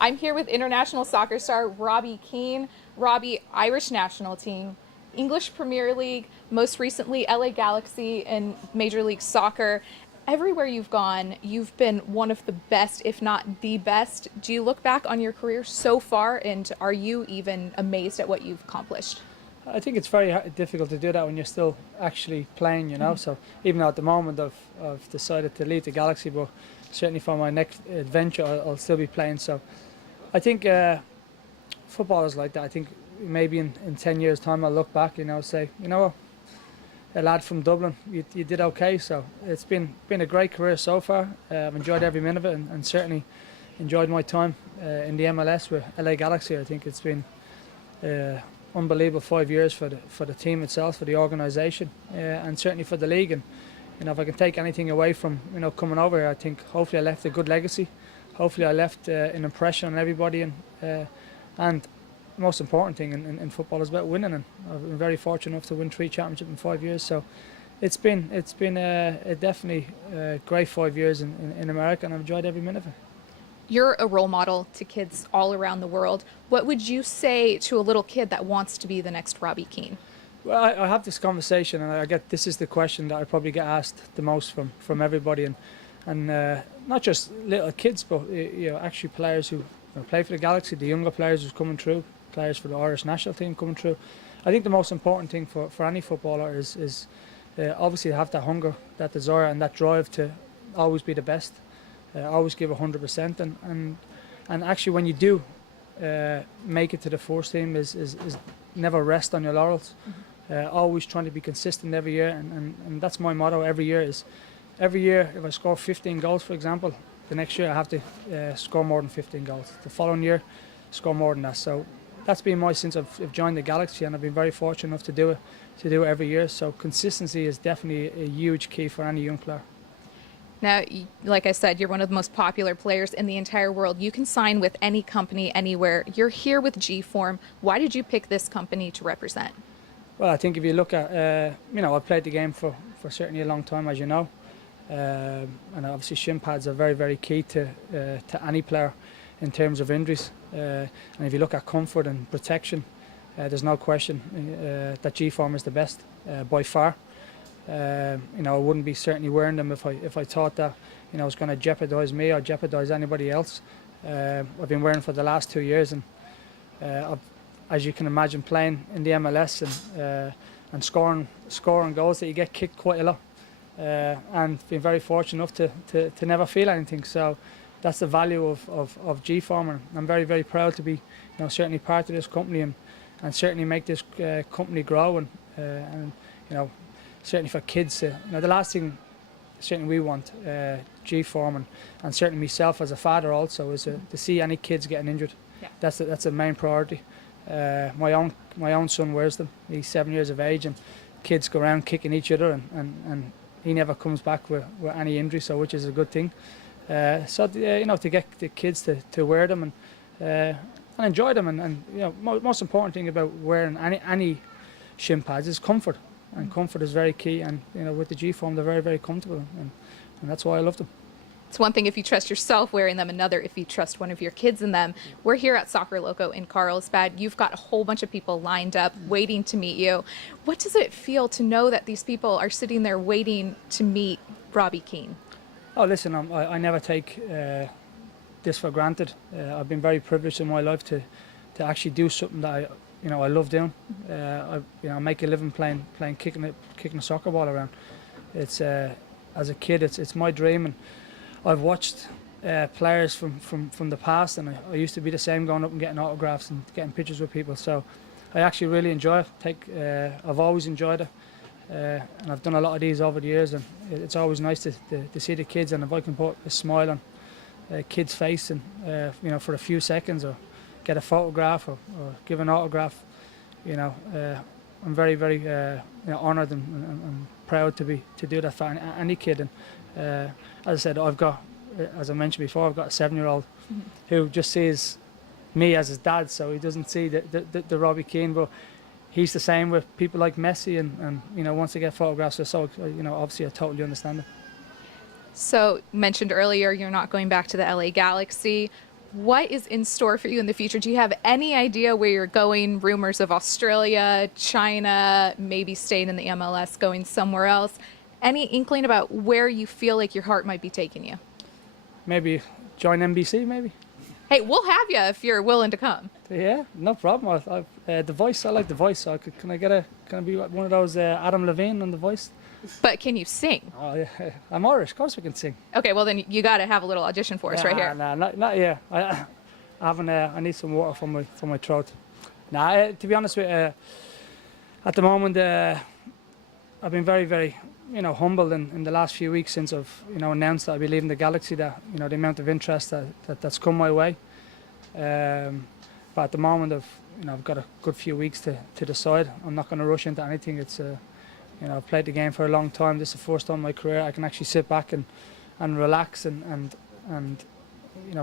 I'm here with international soccer star Robbie Keane. Robbie, Irish national team, English Premier League, most recently LA Galaxy in Major League Soccer. Everywhere you've gone, you've been one of the best, if not the best. Do you look back on your career so far and are you even amazed at what you've accomplished? I think it's very difficult to do that when you're still actually playing, you know. So even though at the moment I've decided to leave the Galaxy, but certainly for my next adventure, I'll still be playing. So I think football is like that. I think maybe in 10 years' time I'll look back, you know, say, you know what, a lad from Dublin, you did okay. So it's been a great career so far. I've enjoyed every minute of it, and certainly enjoyed my time in the MLS with LA Galaxy. I think it's been unbelievable 5 years for the team itself, for the organisation, and certainly for the league. And you know, if I can take anything away from coming over here, I think hopefully I left a good legacy. Hopefully I left an impression on everybody, and the most important thing in football is about winning. And I've been very fortunate enough to win 3 championships in 5 years. So it's been a definitely great 5 years in America, and I've enjoyed every minute of it. You're a role model to kids all around the world. What would you say to a little kid that wants to be the next Robbie Keane? Well, I have this conversation, and I get this is the question that I probably get asked the most from everybody, and not just little kids, but actually players who play for the Galaxy, the younger players who's coming through, players for the Irish national team coming through. I think the most important thing for any footballer is obviously to have that hunger, that desire, and that drive to always be the best. Always give 100%, and actually when you do make it to the first team is never rest on your laurels. Always trying to be consistent every year, and that's my motto every year. Is every year if I score 15 goals, for example, the next year I have to score more than 15 goals. The following year, score more than that. So that's been my since I've joined the Galaxy, and I've been very fortunate enough to do it every year. So consistency is definitely a huge key for any young player. Now, like I said, you're one of the most popular players in the entire world. You can sign with any company anywhere. You're here with G-Form. Why did you pick this company to represent? Well, I think if you look at, I've played the game for certainly a long time, as you know. And obviously shin pads are very, very key to any player in terms of injuries. And if you look at comfort and protection, there's no question that G-Form is the best by far. I wouldn't be certainly wearing them if I thought that it was going to jeopardise me or jeopardise anybody else. I've been wearing for the last 2 years, and as you can imagine, playing in the MLS and scoring goals, that you get kicked quite a lot, and been very fortunate enough to never feel anything. So that's the value of G-Form, and I'm very, very proud to be certainly part of this company, and certainly make this company grow, and certainly for kids, the last thing certainly we want, G-Form and certainly myself as a father also, is to see any kids getting injured. Yeah. That's a main priority. My own son wears them. He's 7 years of age, and kids go around kicking each other, and he never comes back with any injury, so which is a good thing. To get the kids to wear them and enjoy them, and most important thing about wearing any shin pads is comfort. And comfort is very key, and with the G-Form they're very, very comfortable, and that's why I love them. It's one thing if you trust yourself wearing them, another if you trust one of your kids in them. We're here at Soccer Loco in Carlsbad. You've got a whole bunch of people lined up waiting to meet you. What does it feel to know that these people are sitting there waiting to meet Robbie Keane? Oh, listen, I never take this for granted. I've been very privileged in my life to actually do something that I love doing. I make a living playing kicking a soccer ball around. It's as a kid, it's my dream, and I've watched players from the past, and I used to be the same, going up and getting autographs and getting pictures with people. So I actually really enjoy it. I've always enjoyed it, and I've done a lot of these over the years, and it's always nice to see the kids, and if I can put a smile on a kid's face, and for a few seconds, or get a photograph or give an autograph, I'm very, very honoured and proud to do that for any kid. And as I said, as I mentioned before, I've got a 7-year-old who just sees me as his dad, so he doesn't see the Robbie Keane, but he's the same with people like Messi, and once they get photographs, so obviously I totally understand it. So mentioned earlier, you're not going back to the LA Galaxy. What is in store for you in the future? Do you have any idea where you're going? Rumors of Australia, China, maybe staying in the MLS, going somewhere else. Any inkling about where you feel like your heart might be taking you? Maybe join NBC, maybe. Hey, we'll have you if you're willing to come. Yeah, no problem. The Voice, I like The Voice. So can I be one of those Adam Levine on The Voice? But can you sing? Oh yeah, I'm Irish. Of course we can sing. Okay, well then you got to have a little audition for us right here. Nah, not yet. I haven't. I need some water for my throat. Nah, to be honest with you, at the moment, I've been very, very, humbled in the last few weeks since I've, announced that I'll be leaving the Galaxy. That the amount of interest that's come my way. But at the moment, I've got a good few weeks to decide. I'm not going to rush into anything. It's I've played the game for a long time. This is the first time in my career I can actually sit back and relax and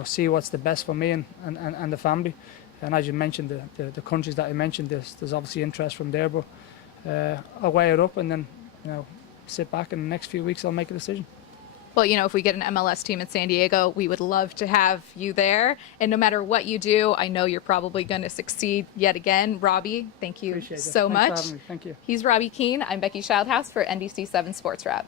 see what's the best for me and the family. And as you mentioned, the countries that I mentioned, there's obviously interest from there, but I'll weigh it up and then sit back, and the next few weeks I'll make a decision. Well, if we get an MLS team in San Diego, we would love to have you there. And no matter what you do, I know you're probably going to succeed yet again. Robbie, thank you Appreciate it. so Thanks much. for having me. Thank you. He's Robbie Keane. I'm Becky Schildhouse for NBC7 Sports Wrap.